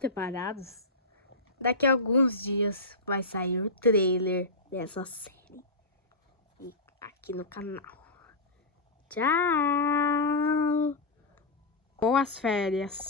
Preparados? Daqui a alguns dias vai sair o trailer dessa série aqui no canal. Tchau! Boas férias!